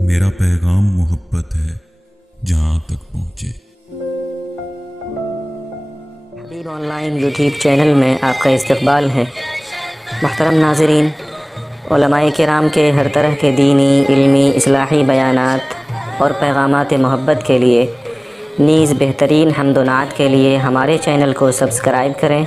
میرا پیغام محبت ہے جہاں تک پہنچے۔ حبیب آن لائن یوٹیوب چینل میں آپ کا استقبال ہے۔ محترم ناظرین، علماء کرام کے ہر طرح کے دینی، علمی، اصلاحی بیانات اور پیغامات محبت کے لیے نیز بہترین حمد و نعت کے لیے ہمارے چینل کو سبسکرائب کریں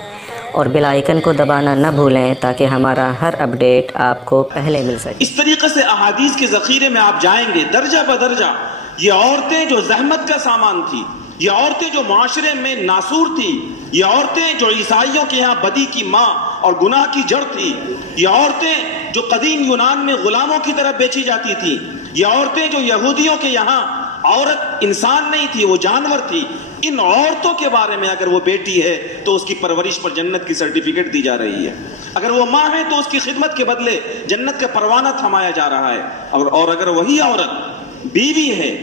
اور بیل آئیکن کو دبانا نہ بھولیں تاکہ ہمارا ہر اپڈیٹ آپ کو پہلے مل سکے۔ اس طریقے سے احادیث کے ذخیرے میں آپ جائیں گے درجہ بدرجہ۔ یہ عورتیں جو زحمت کا سامان تھی، یہ عورتیں جو معاشرے میں ناسور تھی، یہ عورتیں جو عیسائیوں کے یہاں بدی کی ماں اور گناہ کی جڑ تھی، یہ عورتیں جو قدیم یونان میں غلاموں کی طرح بیچی جاتی تھی، یہ عورتیں جو یہودیوں کے یہاں عورت انسان نہیں تھی، وہ جانور تھی، ان عورتوں کے بارے میں اگر وہ بیٹی ہے تو اس کی پرورش پر جنت کی سرٹیفکیٹ دی جا رہی ہے، اگر وہ ماں ہے تو اس کی خدمت کے بدلے جنت کا پروانہ تھمایا جا رہا ہے، اور اگر وہی عورت بیوی ہے،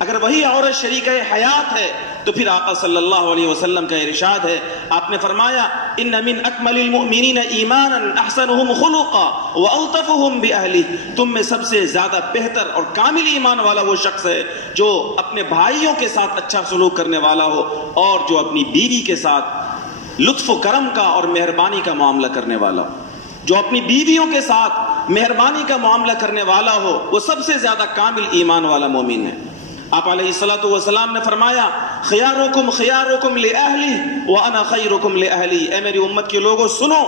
اگر وہی عورت شریکہ حیات ہے تو پھر آقا صلی اللہ علیہ وسلم کا ارشاد ہے، آپ نے فرمایا ان من اکمل المؤمنین ایمانا احسنهم خلقا والطفهم باہلہ، تم میں سب سے زیادہ بہتر اور کامل ایمان والا وہ شخص ہے جو اپنے بھائیوں کے ساتھ اچھا سلوک کرنے والا ہو اور جو اپنی بیوی کے ساتھ لطف و کرم کا اور مہربانی کا معاملہ کرنے والا ہو، جو اپنی بیویوں کے ساتھ مہربانی کا معاملہ کرنے والا ہو، وہ سب سے زیادہ کامل ایمان والا مومن ہے۔ آپ علیہ الصلوۃ والسلام نے فرمایا خیارکم خیارکم لأہلی وانا خیرکم لأہلی، اے میری امت کے لوگوں سنو،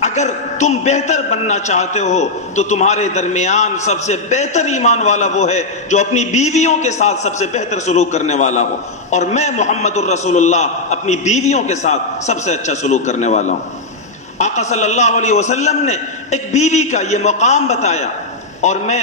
اگر تم بہتر بننا چاہتے ہو تو تمہارے درمیان سب سے بہتر ایمان والا وہ ہے جو اپنی بیویوں کے ساتھ سب سے بہتر سلوک کرنے والا ہو، اور میں محمد الرسول اللہ اپنی بیویوں کے ساتھ سب سے اچھا سلوک کرنے والا ہوں۔ آقا صلی اللہ علیہ وسلم نے ایک بیوی کا یہ مقام بتایا، اور میں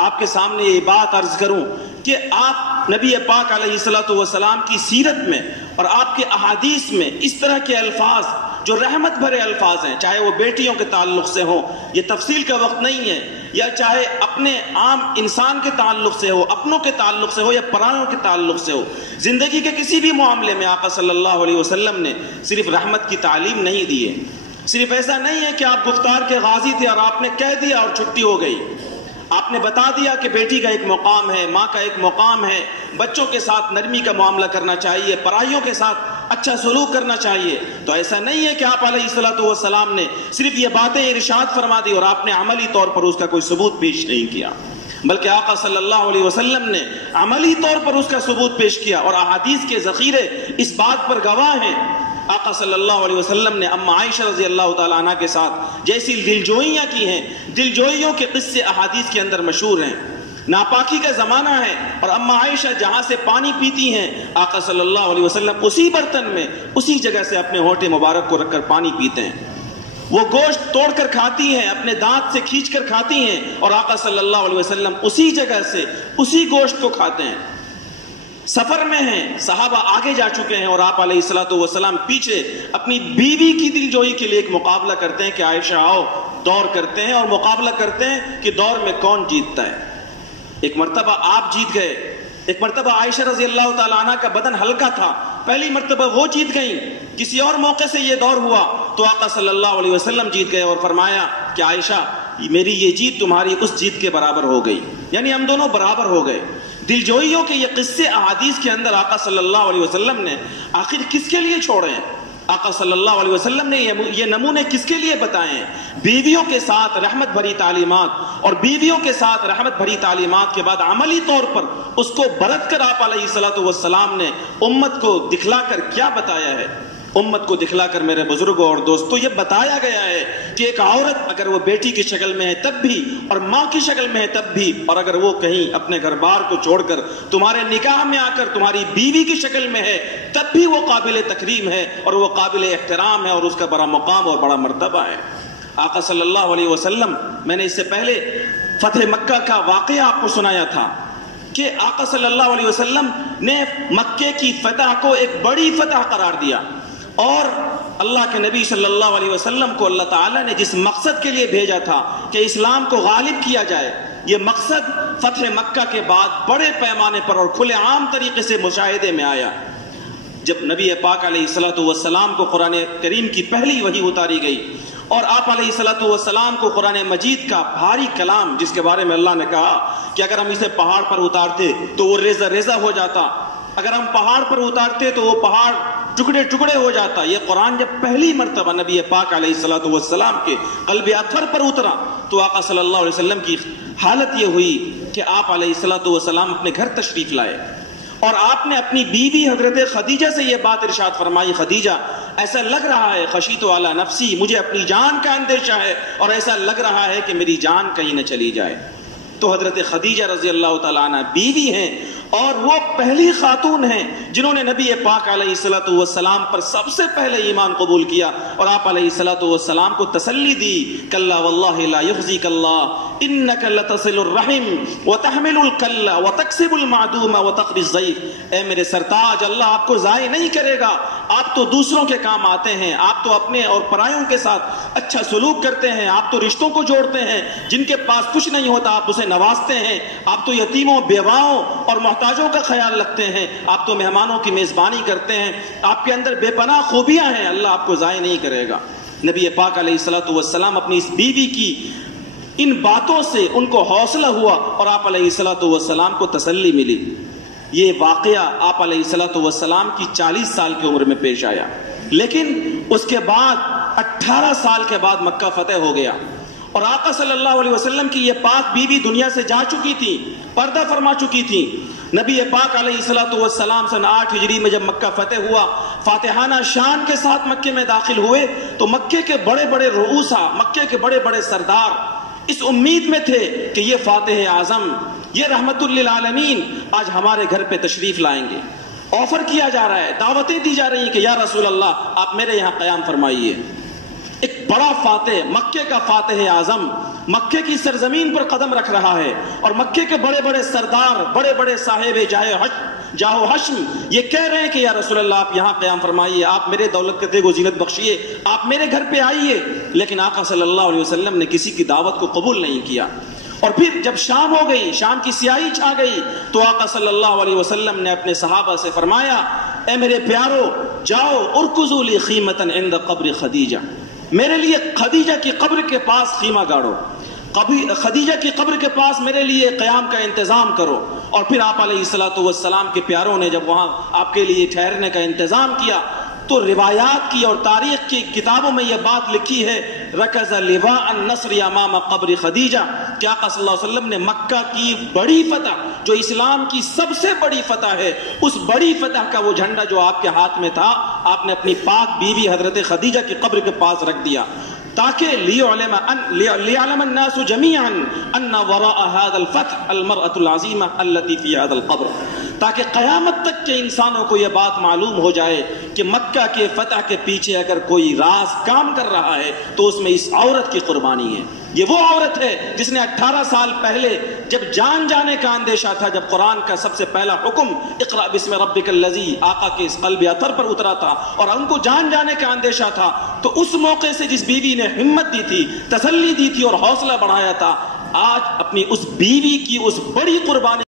آپ کے سامنے یہ بات عرض کروں کہ آپ نبی پاک علیہ الصلوۃ والسلام کی سیرت میں اور آپ کے احادیث میں اس طرح کے الفاظ جو رحمت بھرے الفاظ ہیں، چاہے وہ بیٹیوں کے تعلق سے ہوں، یہ تفصیل کا وقت نہیں ہے، یا چاہے اپنے عام انسان کے تعلق سے ہو، اپنوں کے تعلق سے ہو یا پرانوں کے تعلق سے ہو، زندگی کے کسی بھی معاملے میں آقا صلی اللہ علیہ وسلم نے صرف رحمت کی تعلیم نہیں دی ہے۔ صرف ایسا نہیں ہے کہ آپ گفتار کے غازی تھے اور آپ نے کہہ دیا اور چھٹی ہو گئی، آپ نے بتا دیا کہ بیٹی کا ایک مقام ہے، ماں کا ایک مقام ہے، بچوں کے ساتھ نرمی کا معاملہ کرنا چاہیے، پرائیوں کے ساتھ اچھا سلوک کرنا چاہیے۔ تو ایسا نہیں ہے کہ آپ علیہ الصلوۃ والسلام نے صرف یہ باتیں ارشاد فرما دی اور آپ نے عملی طور پر اس کا کوئی ثبوت پیش نہیں کیا، بلکہ آقا صلی اللہ علیہ وسلم نے عملی طور پر اس کا ثبوت پیش کیا، اور احادیث کے ذخیرے اس بات پر گواہ ہیں۔ آقا صلی اللہ علیہ وسلم نے اما عائشہ رضی اللہ تعالیٰ عنہ کے ساتھ جیسی دلجوئیاں کی ہیں، دلجوئیوں کے قصے احادیث کے اندر مشہور ہیں۔ ناپاکی کا زمانہ ہے اور اما عائشہ جہاں سے پانی پیتی ہیں، آقا صلی اللہ علیہ وسلم اسی برتن میں اسی جگہ سے اپنے ہونٹے مبارک کو رکھ کر پانی پیتے ہیں۔ وہ گوشت توڑ کر کھاتی ہیں، اپنے دانت سے کھینچ کر کھاتی ہیں، اور آقا صلی اللہ علیہ وسلم اسی جگہ سے اسی گوشت کو کھاتے ہیں۔ سفر میں ہیں، صحابہ آگے جا چکے ہیں اور آپ علیہ الصلوۃ والسلام پیچھے اپنی بیوی کی دلجوئی کے لیے ایک مقابلہ کرتے ہیں کہ عائشہ آؤ، دور کرتے ہیں اور مقابلہ کرتے ہیں کہ دور میں کون جیتتا ہے۔ ایک مرتبہ آپ جیت گئے، ایک مرتبہ عائشہ رضی اللہ تعالیٰ عنہ کا بدن ہلکا تھا، پہلی مرتبہ وہ جیت گئیں، کسی اور موقع سے یہ دور ہوا تو آقا صلی اللہ علیہ وسلم جیت گئے اور فرمایا کہ عائشہ میری یہ جیت تمہاری اس جیت کے برابر ہو گئی، یعنی ہم دونوں برابر ہو گئے۔ دلجوئیوں کے یہ قصے احادیث کے اندر آقا صلی اللہ علیہ وسلم نے آخر کس کے لیے چھوڑے ہیں؟ آقا صلی اللہ علیہ وسلم نے یہ نمونے کس کے لیے بتائے ہیں؟ بیویوں کے ساتھ رحمت بھری تعلیمات، اور بیویوں کے ساتھ رحمت بھری تعلیمات کے بعد عملی طور پر اس کو برت کر آپ علیہ الصلوۃ والسلام نے امت کو دکھلا کر کیا بتایا ہے؟ امت کو دکھلا کر میرے بزرگوں اور دوستوں یہ بتایا گیا ہے کہ ایک عورت اگر وہ بیٹی کی شکل میں ہے تب بھی، اور ماں کی شکل میں ہے تب بھی، اور اگر وہ کہیں اپنے گھر بار کو چھوڑ کر تمہارے نکاح میں آ کر تمہاری بیوی کی شکل میں ہے تب بھی وہ قابل تکریم ہے اور وہ قابل احترام ہے اور اس کا بڑا مقام اور بڑا مرتبہ ہے۔ آقا صلی اللہ علیہ وسلم، میں نے اس سے پہلے فتح مکہ کا واقعہ آپ کو سنایا تھا کہ آقا صلی اللہ علیہ وسلم نے مکے کی فتح کو ایک بڑی فتح قرار دیا، اور اللہ کے نبی صلی اللہ علیہ وسلم کو اللہ تعالیٰ نے جس مقصد کے لیے بھیجا تھا کہ اسلام کو غالب کیا جائے، یہ مقصد فتح مکہ کے بعد بڑے پیمانے پر اور کھلے عام طریقے سے مشاہدے میں آیا۔ جب نبی پاک علیہ الصلوۃ والسلام کو قرآن کریم کی پہلی وحی اتاری گئی اور آپ علیہ الصلوۃ والسلام کو قرآن مجید کا بھاری کلام، جس کے بارے میں اللہ نے کہا کہ اگر ہم اسے پہاڑ پر اتارتے تو وہ ریزہ ریزہ ہو جاتا، اگر ہم پہاڑ پر اتارتے تو وہ پہاڑ ٹکڑے ٹکڑے ہو جاتا، یہ قرآن جب پہلی مرتبہ نبی پاک علیہ الصلوۃ والسلام کے قلب اطہر پر اترا تو آقا صلی اللہ علیہ وسلم کی حالت یہ ہوئی کہ آپ علیہ الصلوۃ والسلام اپنے گھر تشریف لائے اور آپ نے اپنی بیوی حضرت خدیجہ سے یہ بات ارشاد فرمائی، خدیجہ ایسا لگ رہا ہے خشیت علی نفسی، مجھے اپنی جان کا اندیشہ ہے اور ایسا لگ رہا ہے کہ میری جان کہیں نہ چلی جائے۔ تو حضرت خدیجہ رضی اللہ تعالیٰ عنہ بیوی ہیں اور وہ پہلی خاتون ہیں جنہوں نے نبی پاک علیہ الصلوۃ والسلام پر سب سے پہلے ایمان قبول کیا اور آپ علیہ الصلوۃ والسلام کو تسلی دی، کلا واللہ لا یخزیک اللہ انک لتصل الرحم وتحمل الکل وتکسب المعدوم وتقری الضیف۔ اے میرے سرتاج، اللہ آپ کو ضائع نہیں کرے گا، آپ تو دوسروں کے کام آتے ہیں، آپ تو اپنے اور پرایوں کے ساتھ اچھا سلوک کرتے ہیں، آپ تو رشتوں کو جوڑتے ہیں، جن کے پاس کچھ نہیں ہوتا آپ اسے نوازتے ہیں، آپ تو یتیموں بیواؤں اور محتاجوں کا خیال رکھتے ہیں، آپ تو مہمانوں کی میزبانی کرتے ہیں، آپ کے اندر بے پناہ خوبیاں ہیں، اللہ آپ کو ضائع نہیں کرے گا۔ نبی پاک علیہ الصلوۃ والسلام اپنی اس بیوی کی ان باتوں سے ان کو حوصلہ ہوا اور آپ علیہ الصلوۃ والسلام کو تسلی ملی۔ یہ واقعہ آپ علیہ الصلوۃ والسلام کی 40 سال کی عمر میں پیش آیا، لیکن اس کے بعد 18 سال کے بعد مکہ فتح ہو گیا اور آقا صلی اللہ علیہ وسلم کی یہ پاک بیوی دنیا سے جا چکی تھی، پردہ فرما چکی تھی۔ نبی پاک علیہ الصلوۃ والسلام سن 8 ہجری میں جب مکہ فتح ہوا، فاتحانہ شان کے ساتھ مکے میں داخل ہوئے تو مکے کے بڑے بڑے رؤوسا، مکے کے بڑے بڑے سردار اس امید میں تھے کہ یہ فاتح اعظم، یہ رحمت للعالمین آج ہمارے گھر پہ تشریف لائیں گے۔ آفر کیا جا رہا ہے، دعوتیں دی جا رہی ہیں کہ یا رسول اللہ آپ میرے یہاں قیام فرمائیے۔ ایک بڑا فاتح، مکے کا فاتح اعظم مکے کی سرزمین پر قدم رکھ رہا ہے اور مکے کے بڑے بڑے سردار، بڑے بڑے صاحب جاہ و حشم یہ کہہ رہے ہیں کہ یا رسول اللہ آپ یہاں قیام فرمائیے، آپ میرے دولت کے تیغ و زینت بخشیے، آپ میرے گھر پہ آئیے۔ لیکن آقا صلی اللہ علیہ وسلم نے کسی کی دعوت کو قبول نہیں کیا۔ اور پھر جب شام ہو گئی، شام کی سیاہی چھا گئی تو آقا صلی اللہ علیہ وسلم نے اپنے صحابہ سے فرمایا، اے میرے پیارو، جاؤ ارکزوا لی خیمۃ عند قبر خدیجہ، میرے لیے خدیجہ کی قبر کے پاس خیمہ گاڑو، خدیجہ کی قبر کے پاس میرے لیے قیام کا انتظام کرو۔ اور پھر آپ علیہ الصلوۃ والسلام کے پیاروں نے جب وہاں آپ کے لیے ٹھہرنے کا انتظام کیا تو روایات کی اور تاریخ کی کتابوں میں یہ بات لکھی ہے، رکز لواء النصر امام قبر خدیجہ، کہ آقا صلی اللہ علیہ وسلم نے مکہ کی بڑی فتح، جو اسلام کی سب سے بڑی فتح ہے، اس بڑی فتح کا وہ جھنڈا جو آپ کے ہاتھ میں تھا آپ نے اپنی پاک بیوی حضرت خدیجہ کی قبر کے پاس رکھ دیا، تاکہ لیعلم الناس جميعا ان وراء هذا الفتح المرأة العظیمہ التي في هذا القبر، تاکہ قیامت تک کے انسانوں کو یہ بات معلوم ہو جائے کہ مکہ کے فتح کے پیچھے اگر کوئی راز کام کر رہا ہے تو اس میں اس عورت کی قربانی ہے۔ یہ وہ عورت ہے جس نے 18 سال پہلے جب جان جانے کا اندیشہ تھا، جب قرآن کا سب سے پہلا حکم اقرأ بسم ربک الذی آقا کے اس قلب اطہر پر اترا تھا اور ان کو جان جانے کا اندیشہ تھا، تو اس موقع سے جس بیوی نے ہمت دی تھی، تسلی دی تھی اور حوصلہ بڑھایا تھا، آج اپنی اس بیوی کی اس بڑی قربانی